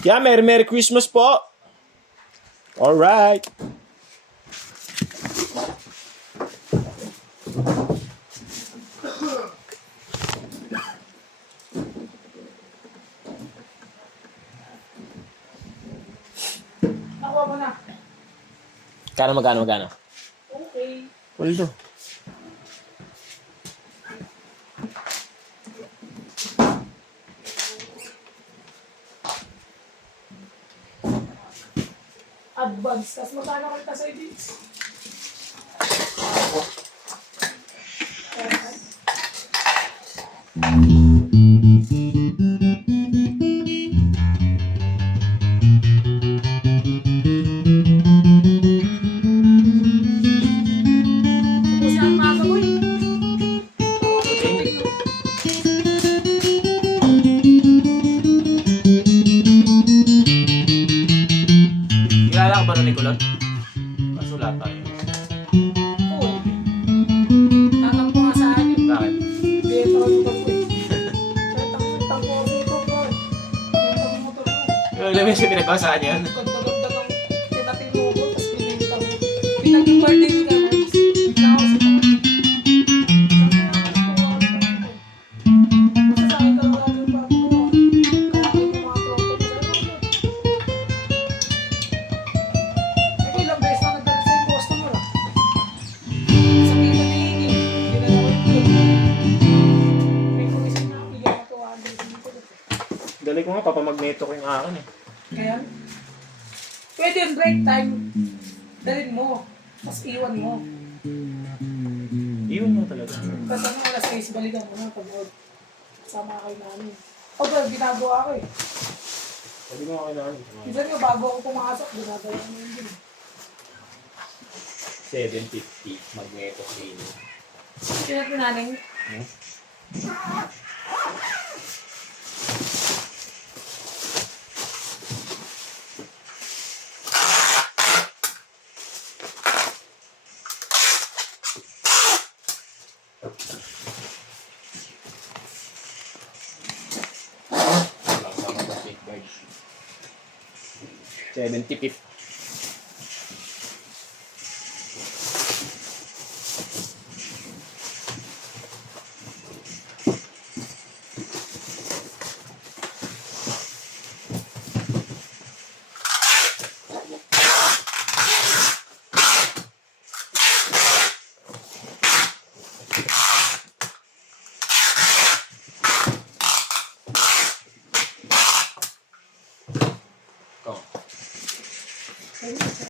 Yeah, Merry Christmas po. Alright. Nakuha mo na. Magkano? Okay. Waldo. Advance. Tapos magkano kita sa edits? Tapos yan mga kaboy. Kilala ka ba nun, Nicolot? Masulat tayo. Cool. Tatampo nga sa akin. Bakit? Dito ang motor ko eh. Tampo ako dito bro. Dito ang motor ko. Alam mo yung pinagkasaan yan? Ganda-ganda kang tinatinubo, tapos binibita mo. Pinaging birthday ni Carlos. Nakausap ako. Masasabi ka wala yung bago ko. Kaya kayo yung mga tropa ko sa'yo. Ito ilang beses na nagdala sa'yo yung customer ah. Sa kita ni Iggy, dinala ko yung club. May kumisin na ako, bigyan ko 200 dito. Dali ko nga, papamagneto ko yung akin eh. Kaya, pwede yung break time, dalhin mo, mas iwan mo. Iyon mo talaga. Tapos ano, alas 6, balikan mo na pag sama kayo namin. O ba, ginagawa ko eh. Sabi mo ako na. Minsan nga, bago ako pumasok, ginagawa mo yun din. 750 magneto cleaning. Sinat mo nanay, Walang sama sa big birds. 70-50.